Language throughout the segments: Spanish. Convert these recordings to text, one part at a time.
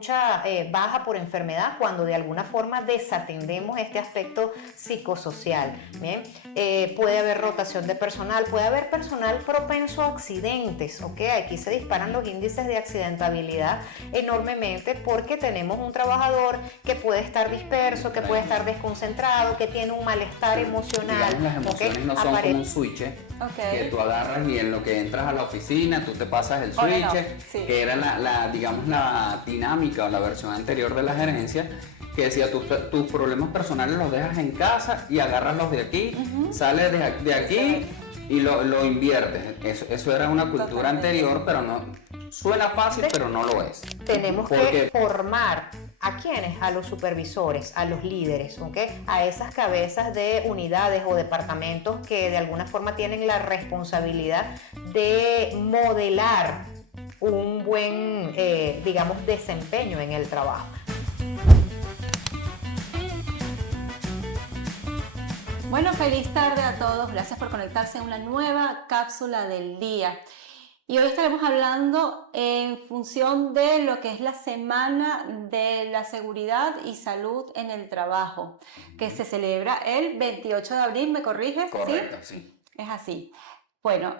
mucha baja por enfermedad cuando de alguna forma desatendemos este aspecto psicosocial. Bien, puede haber rotación de personal, puede haber personal propenso a accidentes, ¿ok? Aquí se disparan los índices de accidentabilidad enormemente porque tenemos un trabajador que puede estar disperso, que puede estar desconcentrado, que tiene un malestar emocional. Digamos, las emociones no son como un switch, que tú agarras y en lo que entras a la oficina, tú te pasas el switch, Sí. que era digamos, la dinámica o la versión anterior de la gerencia, que decía, tus problemas personales los dejas en casa y agarras los de aquí, sales de aquí y lo inviertes. Eso era una cultura anterior, pero no suena fácil, pero no lo es. Tenemos que formar ¿a quiénes? A los supervisores, a los líderes, ¿ok? A esas cabezas de unidades o departamentos que de alguna forma tienen la responsabilidad de modelar un buen, digamos, desempeño en el trabajo. Bueno, feliz tarde a todos. Gracias por conectarse en una nueva cápsula del día. Y hoy estaremos hablando en función de lo que es la Semana de la Seguridad y Salud en el Trabajo, que se celebra el 28 de abril, ¿me corriges? Correcto, sí. Es así. Bueno,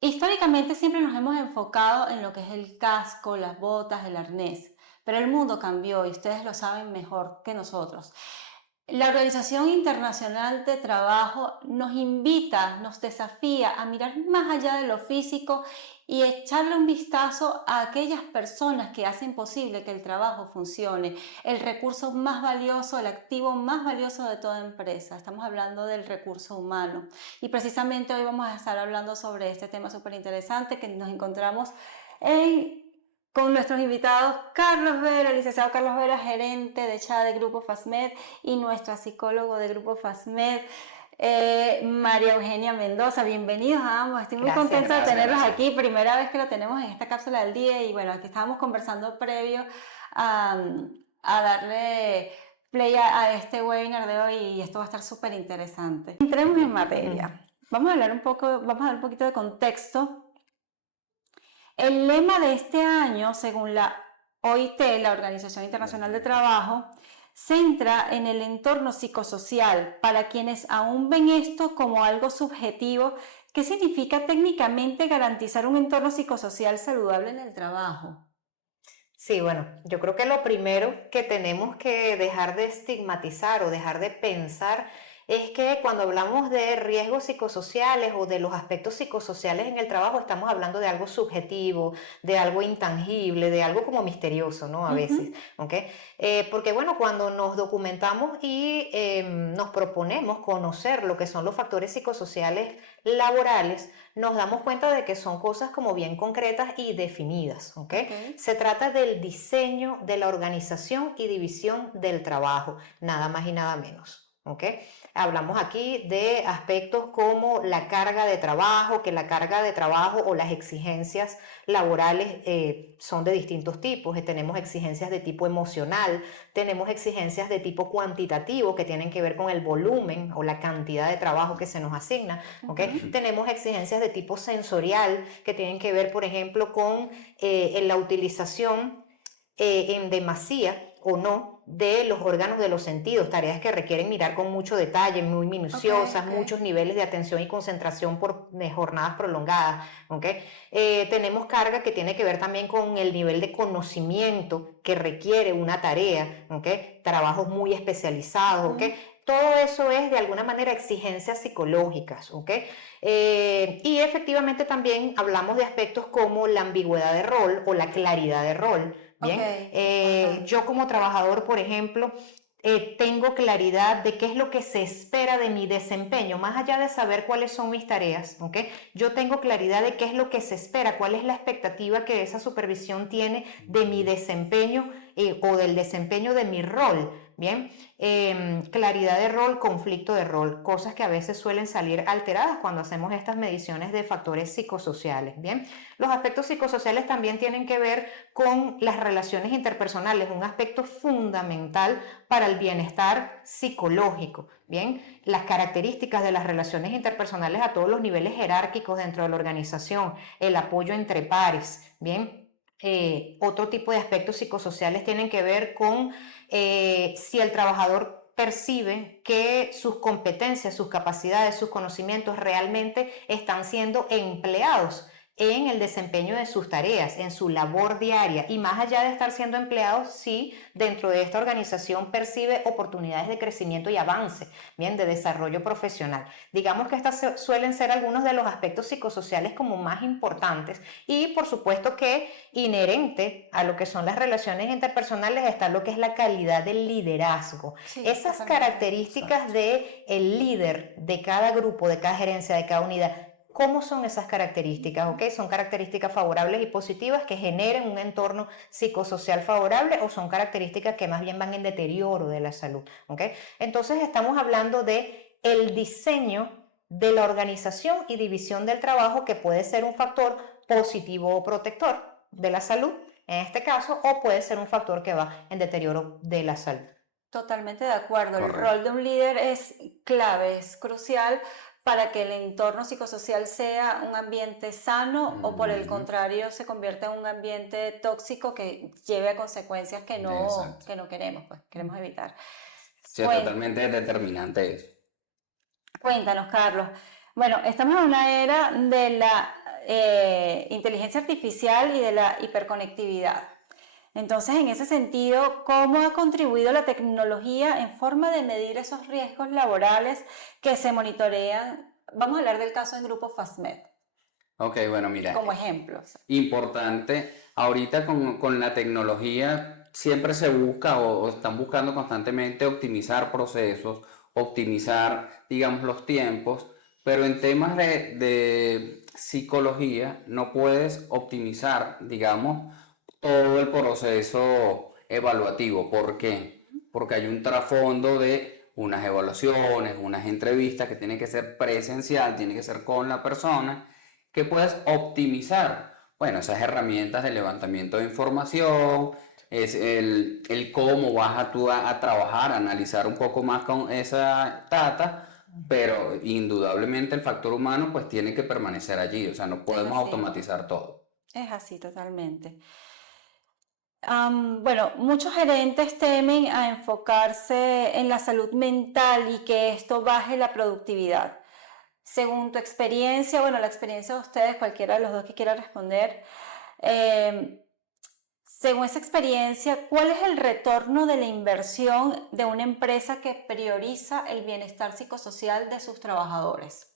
históricamente siempre nos hemos enfocado en lo que es el casco, las botas, el arnés, pero el mundo cambió y ustedes lo saben mejor que nosotros. La Organización Internacional de Trabajo nos invita, nos desafía a mirar más allá de lo físico y echarle un vistazo a aquellas personas que hacen posible que el trabajo funcione, el recurso más valioso, el activo más valioso de toda empresa. Estamos hablando del recurso humano y precisamente hoy vamos a estar hablando sobre este tema súper interesante que nos encontramos con nuestros invitados Carlos Vera, el licenciado Carlos Vera, gerente de CHA de Grupo FASMED, y nuestra psicólogo de Grupo FASMED, María Eugenia Mendoza. Bienvenidos a ambos, estoy muy contenta de tenerlos aquí, primera vez que lo tenemos en esta cápsula del día y bueno, aquí estábamos conversando previo a darle play a este webinar de hoy y esto va a estar súper interesante. Entremos en materia, vamos a dar un poquito de contexto. El lema de este año, según la OIT, la Organización Internacional de Trabajo, centra en el entorno psicosocial para quienes aún ven esto como algo subjetivo. ¿Qué significa técnicamente garantizar un entorno psicosocial saludable en el trabajo? Sí, bueno, yo creo que lo primero que tenemos que dejar de estigmatizar o dejar de pensar es que cuando hablamos de riesgos psicosociales o de los aspectos psicosociales en el trabajo, estamos hablando de algo subjetivo, de algo intangible, de algo como misterioso, ¿no? A veces, ¿ok? Porque bueno, cuando nos documentamos y nos proponemos conocer lo que son los factores psicosociales laborales, nos damos cuenta de que son cosas como bien concretas y definidas, ¿ok? Se trata del diseño de la organización y división del trabajo, nada más y nada menos, ¿ok? Hablamos aquí de aspectos como la carga de trabajo, que la carga de trabajo o las exigencias laborales son de distintos tipos. Tenemos exigencias de tipo emocional, tenemos exigencias de tipo cuantitativo que tienen que ver con el volumen o la cantidad de trabajo que se nos asigna. ¿Okay? Tenemos exigencias de tipo sensorial que tienen que ver, por ejemplo, con la utilización en demasía o no de los órganos de los sentidos, tareas que requieren mirar con mucho detalle, muy minuciosas, muchos niveles de atención y concentración por jornadas prolongadas. Tenemos carga que tiene que ver también con el nivel de conocimiento que requiere una tarea, trabajos muy especializados. Todo eso es de alguna manera exigencias psicológicas. Y efectivamente también hablamos de aspectos como la ambigüedad de rol o la claridad de rol. Bien, yo como trabajador, por ejemplo, tengo claridad de qué es lo que se espera de mi desempeño, más allá de saber cuáles son mis tareas, yo tengo claridad de qué es lo que se espera, cuál es la expectativa que esa supervisión tiene de mi desempeño o del desempeño de mi rol. Bien, claridad de rol, conflicto de rol, cosas que a veces suelen salir alteradas cuando hacemos estas mediciones de factores psicosociales. Bien, los aspectos psicosociales también tienen que ver con las relaciones interpersonales, un aspecto fundamental para el bienestar psicológico. Bien, las características de las relaciones interpersonales a todos los niveles jerárquicos dentro de la organización, el apoyo entre pares. Bien, Otro tipo de aspectos psicosociales tienen que ver con si el trabajador percibe que sus competencias, sus capacidades, sus conocimientos realmente están siendo empleados en el desempeño de sus tareas, en su labor diaria, y más allá de estar siendo empleados, si dentro de esta organización percibe oportunidades de crecimiento y avance, bien, de desarrollo profesional. Digamos que estas suelen ser algunos de los aspectos psicosociales como más importantes, y por supuesto que inherente a lo que son las relaciones interpersonales está lo que es la calidad del liderazgo. Sí, Esas totalmente. características del líder de cada grupo, de cada gerencia, de cada unidad. ¿Cómo son esas características? ¿Okay? ¿Son características favorables y positivas que generen un entorno psicosocial favorable o son características que más bien van en deterioro de la salud? ¿Okay? Entonces estamos hablando de el diseño de la organización y división del trabajo, que puede ser un factor positivo o protector de la salud, en este caso, o puede ser un factor que va en deterioro de la salud. Totalmente de acuerdo. Correcto. El rol de un líder es clave, es crucial para que el entorno psicosocial sea un ambiente sano o por el contrario se convierta en un ambiente tóxico que lleve a consecuencias que Exacto. no queremos, pues queremos evitar. Sí, es totalmente determinante eso. Cuéntanos, Carlos. Bueno, estamos en una era de la inteligencia artificial y de la hiperconectividad. Entonces, en ese sentido, ¿cómo ha contribuido la tecnología en forma de medir esos riesgos laborales que se monitorean? Vamos a hablar del caso del grupo FastMed Ok, bueno, mira, como ejemplo. importante, ahorita con la tecnología siempre se busca o están buscando constantemente optimizar procesos, optimizar, digamos, los tiempos, pero en temas de psicología no puedes optimizar, digamos, todo el proceso evaluativo. ¿Por qué? Porque hay un trasfondo de unas evaluaciones, unas entrevistas que tienen que ser presencial, tiene que ser con la persona, que puedes optimizar. Bueno, esas herramientas de levantamiento de información, es el cómo vas a trabajar, a analizar un poco más con esa data, pero indudablemente el factor humano pues tiene que permanecer allí, o sea, no podemos automatizar todo. Es así, totalmente. Bueno, muchos gerentes temen a enfocarse en la salud mental y que esto baje la productividad. Según tu experiencia, bueno, la experiencia de ustedes, cualquiera de los dos que quiera responder, según esa experiencia, ¿cuál es el retorno de la inversión de una empresa que prioriza el bienestar psicosocial de sus trabajadores?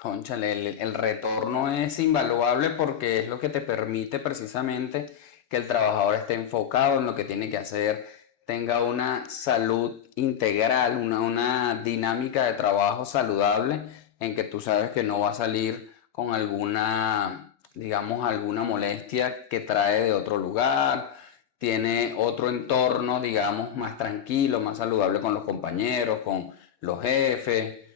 Cónchale, el retorno es invaluable porque es lo que te permite precisamente que el trabajador esté enfocado en lo que tiene que hacer, tenga una salud integral, una dinámica de trabajo saludable en que tú sabes que no va a salir con alguna, digamos, alguna molestia que trae de otro lugar, tiene otro entorno, digamos, más tranquilo, más saludable con los compañeros, con los jefes.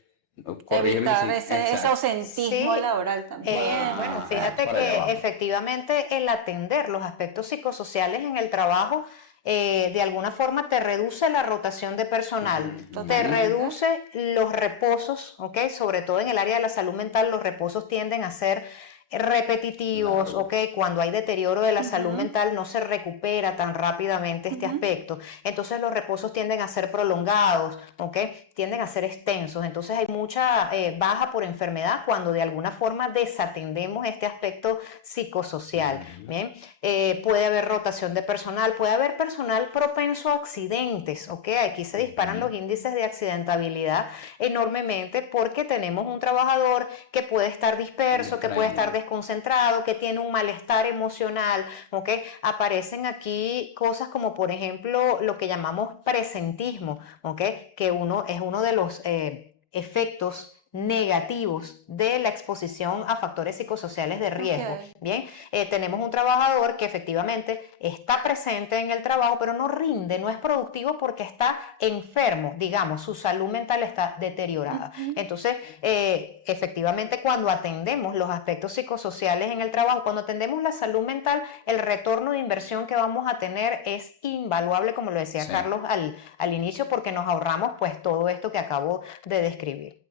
Corrígeme Evitar si- ese exacto. ausentismo Sí, laboral también. bueno, Ajá, fíjate por ahí que abajo. efectivamente el atender los aspectos psicosociales en el trabajo de alguna forma te reduce la rotación de personal, te Totalmente. reduce los reposos, ¿ok? Sobre todo en el área de la salud mental, los reposos tienden a ser repetitivos, Claro. ¿ok? Cuando hay deterioro de la salud mental no se recupera tan rápidamente este aspecto. Entonces los reposos tienden a ser prolongados, ¿ok? Tienden a ser extensos. Entonces hay mucha baja por enfermedad cuando de alguna forma desatendemos este aspecto psicosocial, ¿bien? Puede haber rotación de personal, puede haber personal propenso a accidentes, ¿ok? Aquí se disparan los índices de accidentabilidad enormemente porque tenemos un trabajador que puede estar disperso, que puede estar desconcentrado, que tiene un malestar emocional, ¿ok? Aparecen aquí cosas como por ejemplo lo que llamamos presentismo, ¿ok? Que es uno de los efectos negativos de la exposición a factores psicosociales de riesgo. Ok. Bien, tenemos un trabajador que efectivamente está presente en el trabajo, pero no rinde, no es productivo porque está enfermo, digamos, su salud mental está deteriorada. Entonces, efectivamente, cuando atendemos los aspectos psicosociales en el trabajo, cuando atendemos la salud mental, el retorno de inversión que vamos a tener es invaluable, como lo decía Carlos al inicio, porque nos ahorramos pues todo esto que acabo de describir.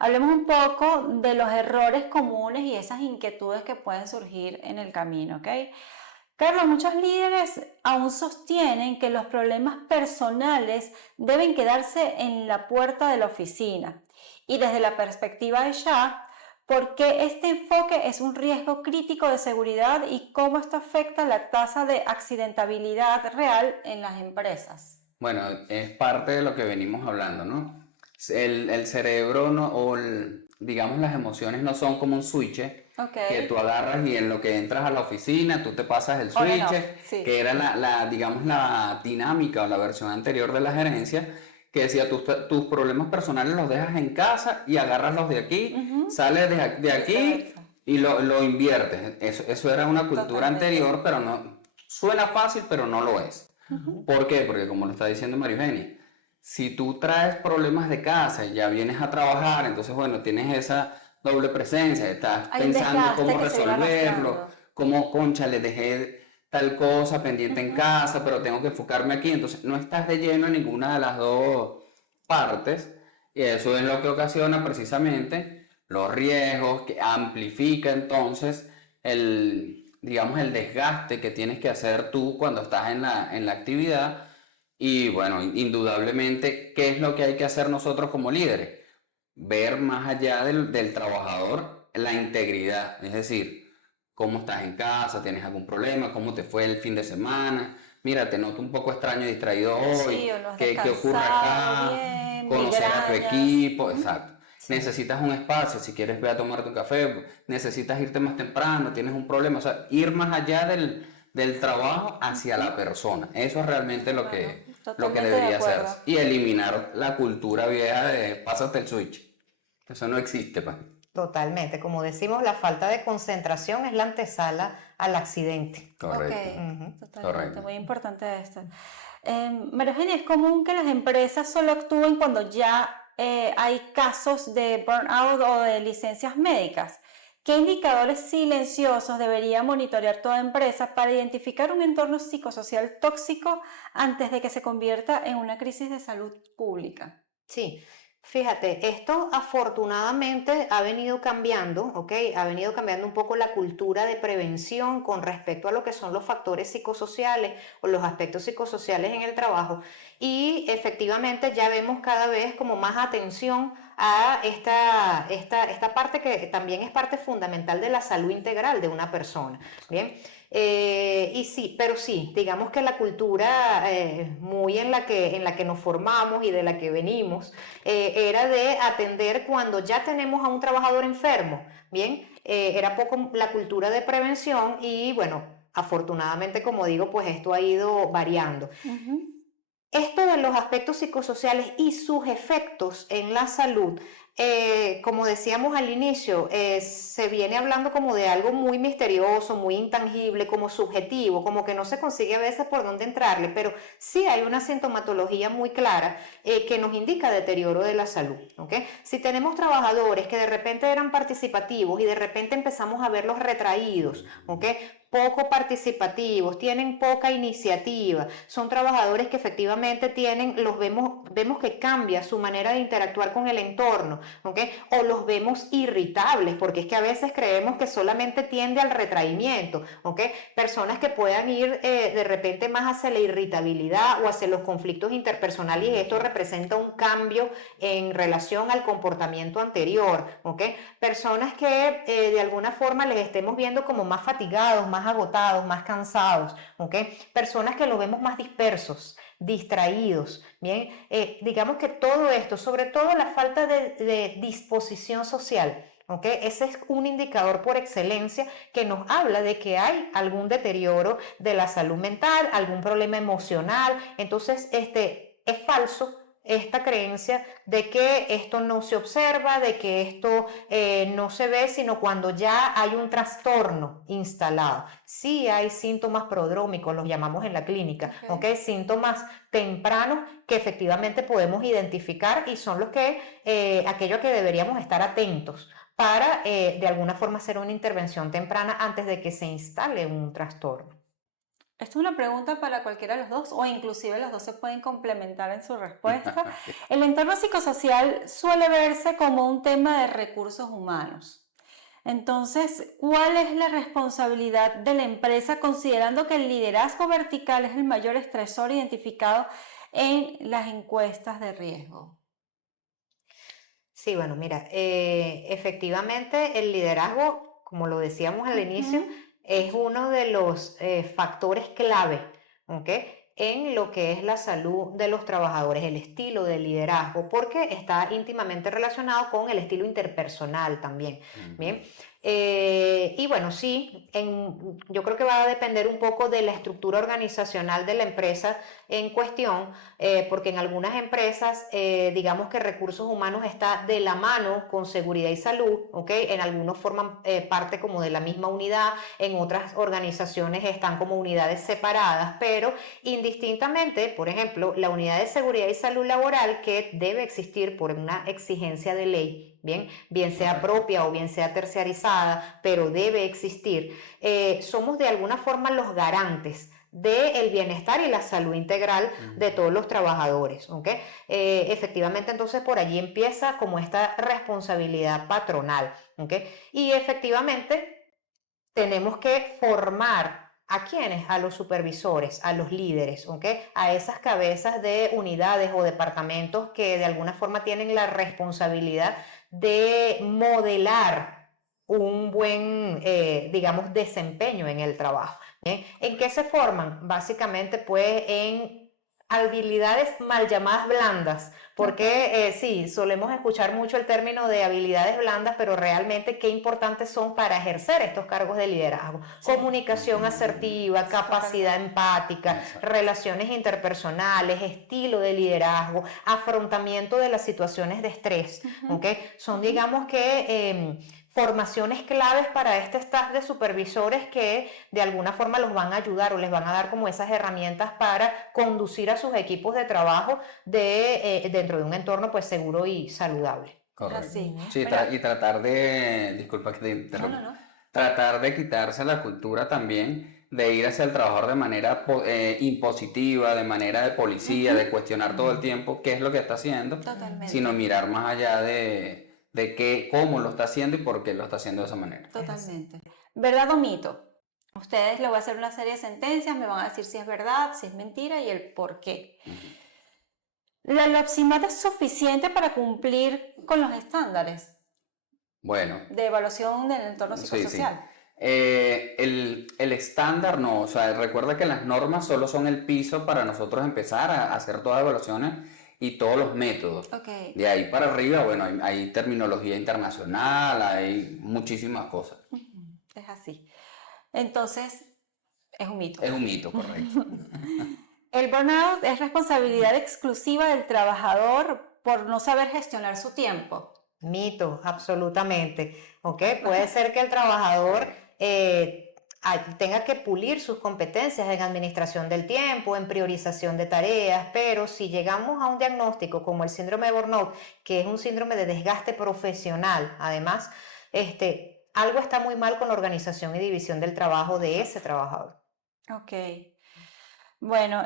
Hablemos un poco de los errores comunes y esas inquietudes que pueden surgir en el camino, ¿ok? Carlos, muchos líderes aún sostienen que los problemas personales deben quedarse en la puerta de la oficina. Y desde la perspectiva de Shah, ¿por qué este enfoque es un riesgo crítico de seguridad y cómo esto afecta la tasa de accidentabilidad real en las empresas? Bueno, es parte de lo que venimos hablando, ¿no? El cerebro no, digamos, las emociones no son como un switch Ok. que tú agarras y en lo que entras a la oficina tú te pasas el On and switch, off, sí. que era digamos, la dinámica o la versión anterior de la gerencia, que decía tus problemas personales los dejas en casa y agarras los de aquí, Ujú. sales de aquí Viceversa. y lo inviertes. Eso era una cultura Totalmente. anterior, pero no, suena fácil, pero no lo es. Ujú. ¿Por qué? Porque como lo está diciendo María Eugenia, si tú traes problemas de casa y ya vienes a trabajar, entonces bueno, tienes esa doble presencia, estás Hay un pensando desgaste cómo que se va resolverlo, arrastrando. cómo, concha, le dejé tal cosa pendiente en Ujú. casa, pero tengo que enfocarme aquí, entonces no estás de lleno en ninguna de las dos partes y eso es lo que ocasiona precisamente los riesgos, que amplifica entonces digamos, el desgaste que tienes que hacer tú cuando estás en la actividad. Y bueno, indudablemente, ¿qué es lo que hay que hacer nosotros como líderes? Ver más allá del trabajador la integridad, es decir, cómo estás en casa, tienes algún problema, cómo te fue el fin de semana, mira, te noto un poco extraño, distraído hoy, Sí, o no has ¿qué ocurre descansado acá? bien, Conocer a tu migrañas. equipo, Ujú. exacto. Sí. Necesitas un espacio, si quieres ve a tomarte un café, necesitas irte más temprano, tienes un problema, o sea, ir más allá del trabajo hacia la persona. Eso es realmente Bueno, lo que totalmente de debería acuerdo. hacerse. Y eliminar la cultura vieja de pásate el switch. Eso no existe, pues. Totalmente. Como decimos, la falta de concentración es la antesala al accidente. Correcto, Ok, totalmente, correcto. muy importante esto. María Eugenia, es común que las empresas solo actúen cuando ya hay casos de burnout o de licencias médicas. ¿Qué indicadores silenciosos debería monitorear toda empresa para identificar un entorno psicosocial tóxico antes de que se convierta en una crisis de salud pública? Sí, fíjate, esto afortunadamente ha venido cambiando, ¿ok? Ha venido cambiando un poco la cultura de prevención con respecto a lo que son los factores psicosociales o los aspectos psicosociales en el trabajo. Y efectivamente ya vemos cada vez como más atención a esta parte que también es parte fundamental de la salud integral de una persona. Bien. Y sí, pero sí, digamos que la cultura muy en la que nos formamos y de la que venimos era de atender cuando ya tenemos a un trabajador enfermo, ¿bien? Era poco la cultura de prevención y bueno, afortunadamente, como digo, pues esto ha ido variando. Ujú. Esto de los aspectos psicosociales y sus efectos en la salud, como decíamos al inicio, se viene hablando como de algo muy misterioso, muy intangible, como subjetivo, como que no se consigue a veces por dónde entrarle, pero sí hay una sintomatología muy clara que nos indica deterioro de la salud. ¿Okay? Si tenemos trabajadores que de repente eran participativos y de repente empezamos a verlos retraídos, ¿okay? Poco participativos, tienen poca iniciativa, son trabajadores que efectivamente vemos que cambia su manera de interactuar con el entorno, ¿okay? O los vemos irritables, porque es que a veces creemos que solamente tiende al retraimiento, ¿okay? Personas que puedan ir de repente más hacia la irritabilidad o hacia los conflictos interpersonales y esto representa un cambio en relación al comportamiento anterior, ¿okay? Personas que de alguna forma les estemos viendo como más fatigados, más agotados, más cansados, ¿ok? Personas que lo vemos más dispersos, distraídos, ¿bien? Digamos que todo esto, sobre todo la falta de disposición social, ¿ok? Ese es un indicador por excelencia que nos habla de que hay algún deterioro de la salud mental, algún problema emocional, entonces es falso esta creencia de que esto no se observa, de que esto no se ve, sino cuando ya hay un trastorno instalado. Sí hay síntomas prodrómicos, los llamamos en la clínica, ¿okay? Síntomas tempranos que efectivamente podemos identificar y son los que, aquello a que deberíamos estar atentos para de alguna forma hacer una intervención temprana antes de que se instale un trastorno. Esta es una pregunta para cualquiera de los dos o inclusive los dos se pueden complementar en su respuesta. El entorno psicosocial suele verse como un tema de recursos humanos. Entonces, ¿cuál es la responsabilidad de la empresa considerando que el liderazgo vertical es el mayor estresor identificado en las encuestas de riesgo? Sí, bueno, mira, efectivamente el liderazgo, como lo decíamos al inicio, Ujú. es uno de los factores clave, ¿ok? En lo que es la salud de los trabajadores, el estilo de liderazgo, porque está íntimamente relacionado con el estilo interpersonal también, Ujú. ¿bien? Y bueno, sí, yo creo que va a depender un poco de la estructura organizacional de la empresa en cuestión, porque en algunas empresas, digamos que recursos humanos está de la mano con seguridad y salud, ¿ok? En algunos forman parte como de la misma unidad, en otras organizaciones están como unidades separadas, pero indistintamente, por ejemplo, la unidad de seguridad y salud laboral que debe existir por una exigencia de ley, bien sea Correcto. propia o bien sea terciarizada, pero debe existir, somos de alguna forma los garantes del bienestar y la salud integral de Ujú. todos los trabajadores, ¿ok? Efectivamente, entonces por allí empieza como esta responsabilidad patronal, ¿ok? Y efectivamente tenemos que formar a quienes, a los supervisores, a los líderes, ¿ok? A esas cabezas de unidades o departamentos que de alguna forma tienen la responsabilidad de modelar un buen, digamos, desempeño en el trabajo. ¿Bien? ¿En qué se forman? Básicamente, pues, en habilidades mal llamadas blandas, Ok. porque sí, solemos escuchar mucho el término de habilidades blandas, pero realmente qué importantes son para ejercer estos cargos de liderazgo. Sí, Comunicación Ujú. asertiva, capacidad totalmente. empática, Exacto. relaciones interpersonales, estilo de liderazgo, afrontamiento de las situaciones de estrés, Ujú, ¿ok? Son, ujú. digamos que, formaciones claves para este staff de supervisores que de alguna forma los van a ayudar o les van a dar como esas herramientas para conducir a sus equipos de trabajo dentro de un entorno pues seguro y saludable. Es Correcto. así. Ujú. Sí, Bueno, y tratar de, disculpa que te no, no, interrumpa, no. tratar de quitarse la cultura también de ir hacia el trabajador de manera impositiva, de manera de policía, Ujú, de cuestionar todo el Ujú. tiempo qué es lo que está haciendo, sino totalmente, mirar más allá de qué, cómo lo está haciendo y por qué lo está haciendo de esa manera. Es así. totalmente. ¿Verdad o mito? Ustedes les voy a hacer una serie de sentencias, me van a decir si es verdad, si es mentira y el por qué. Ujú. ¿La Lapsimat es suficiente para cumplir con los estándares Bueno, de evaluación del entorno sí, sí. psicosocial? El estándar no, o sea, recuerda que las normas solo son el piso para nosotros empezar a hacer todas las evaluaciones y todos los métodos. Ok, De ahí para arriba, bueno, hay terminología internacional, hay muchísimas cosas. ujú, es así. Entonces, es un mito. Es un mito, correcto. El burnout es responsabilidad exclusiva del trabajador por no saber gestionar su tiempo. Mito, absolutamente. ¿Ok? Puede ser que el trabajador tenga que pulir sus competencias en administración del tiempo, en priorización de tareas, pero si llegamos a un diagnóstico como el síndrome de burnout, que es un síndrome de desgaste profesional, además, algo está muy mal con la organización y división del trabajo de ese trabajador. Ok. Bueno,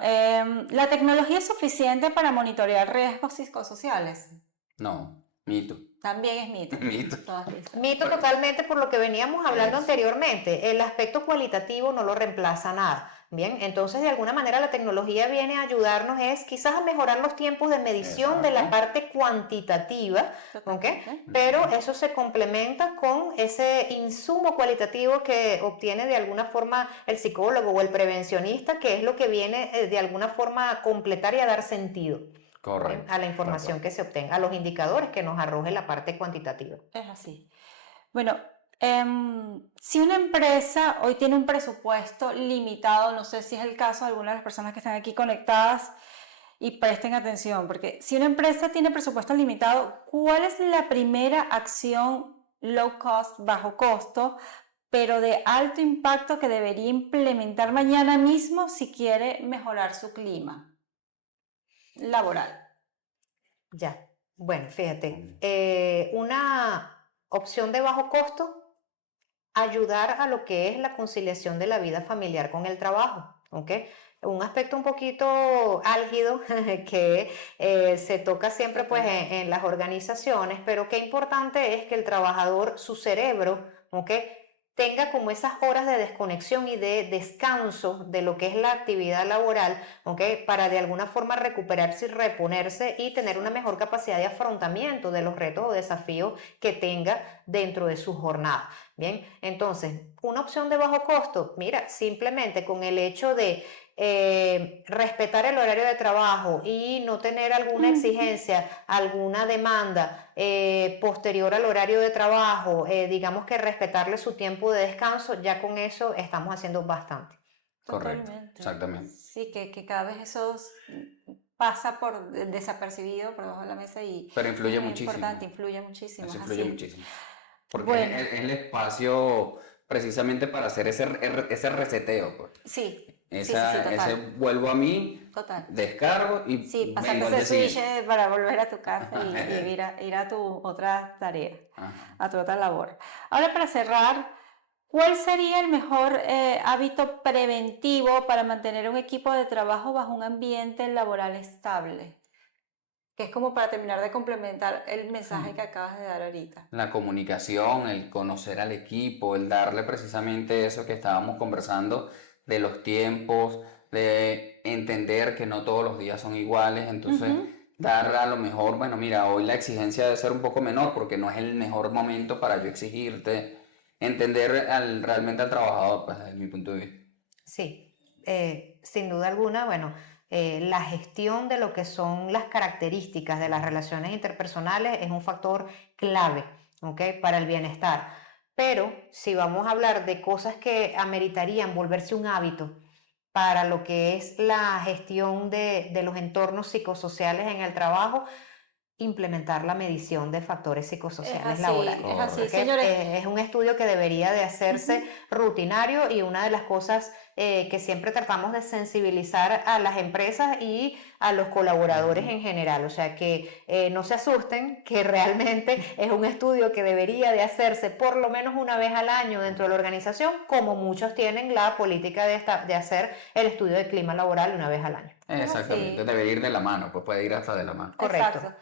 ¿la tecnología es suficiente para monitorear riesgos psicosociales? No, mito, También es mito. mito. Todas dicen. Mito totalmente por lo que veníamos hablando Eso. anteriormente. El aspecto cualitativo no lo reemplaza nada. Bien, entonces de alguna manera la tecnología viene a ayudarnos es quizás a mejorar los tiempos de medición de Exacto. la parte cuantitativa, ¿ok? Totalmente. Pero eso se complementa con ese insumo cualitativo que obtiene de alguna forma el psicólogo o el prevencionista, que es lo que viene de alguna forma a completar y a dar sentido. Bien, Correcto, a la tal cual. información que se obtenga, a los indicadores que nos arroje la parte cuantitativa. Es así. Bueno, si una empresa hoy tiene un presupuesto limitado, no sé si es el caso de algunas de las personas que están aquí conectadas y presten atención, porque si una empresa tiene presupuesto limitado, ¿cuál es la primera acción low cost, bajo costo, pero de alto impacto que debería implementar mañana mismo si quiere mejorar su clima laboral? Ya, bueno, fíjate, una opción de bajo costo, ayudar a lo que es la conciliación de la vida familiar con el trabajo, ¿ok? Un aspecto un poquito álgido que se toca siempre pues Total. en las organizaciones, pero qué importante es que el trabajador, su cerebro, ¿ok? Tenga como esas horas de desconexión y de descanso de lo que es la actividad laboral, ¿ok? Para de alguna forma recuperarse y reponerse y tener una mejor capacidad de afrontamiento de los retos o desafíos que tenga dentro de su jornada. Bien, entonces, una opción de bajo costo, mira, simplemente con el hecho de respetar el horario de trabajo y no tener alguna exigencia, alguna demanda posterior al horario de trabajo, digamos que respetarle su tiempo de descanso, ya con eso estamos haciendo bastante. Correcto, Totalmente. exactamente. Sí, que cada vez eso pasa por desapercibido por debajo de la mesa y Pero influye es muchísimo. importante, influye muchísimo. Eso es influye así. muchísimo. Porque Bueno. es el espacio precisamente para hacer ese reseteo, pues. Sí, Ese total. vuelvo a mí, Total. descargo y Sí, pasarte vengo al ese día switch siguiente. para volver a tu casa y ir a tu otra tarea, Ajá. a tu otra labor. Ahora, para cerrar, ¿cuál sería el mejor hábito preventivo para mantener un equipo de trabajo bajo un ambiente laboral estable? Que es como para terminar de complementar el mensaje que acabas de dar ahorita. La comunicación, el conocer al equipo, el darle precisamente eso que estábamos conversando de los tiempos, de entender que no todos los días son iguales, entonces dar a lo mejor, bueno, mira, hoy la exigencia debe ser un poco menor porque no es el mejor momento para yo exigirte, entender realmente al trabajador, pues desde mi punto de vista. Sí, sin duda alguna, bueno, la gestión de lo que son las características de las relaciones interpersonales es un factor clave, ¿ok? Para el bienestar. Pero si vamos a hablar de cosas que ameritarían volverse un hábito para lo que es la gestión de los entornos psicosociales en el trabajo, implementar la medición de factores psicosociales laborales. Es así, ¿Ok? señores. Es un estudio que debería de hacerse rutinario y una de las cosas que siempre tratamos de sensibilizar a las empresas y a los colaboradores en general. O sea, que no se asusten, que realmente es un estudio que debería de hacerse por lo menos una vez al año dentro de la organización, como muchos tienen la política de hacer el estudio de clima laboral una vez al año. Exactamente, debería ir de la mano, pues puede ir hasta de la mano. Correcto. Exacto.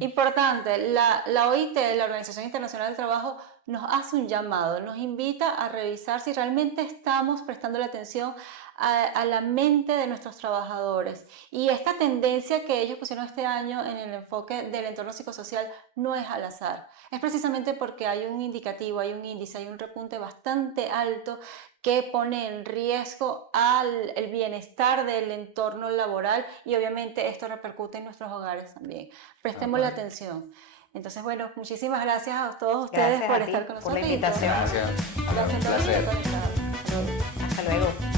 Importante, la OIT, la Organización Internacional del Trabajo, nos hace un llamado, nos invita a revisar si realmente estamos prestando la atención a la mente de nuestros trabajadores. Y esta tendencia que ellos pusieron este año en el enfoque del entorno psicosocial no es al azar. Es precisamente porque hay un indicativo, hay un índice, hay un repunte bastante alto que pone en riesgo el bienestar del entorno laboral y obviamente esto repercute en nuestros hogares también. Prestemos la atención. Entonces, bueno, muchísimas gracias a todos ustedes Gracias por a ti estar con por la nosotros. invitación. Gracias. Gracias Un a todos. placer. Hasta luego.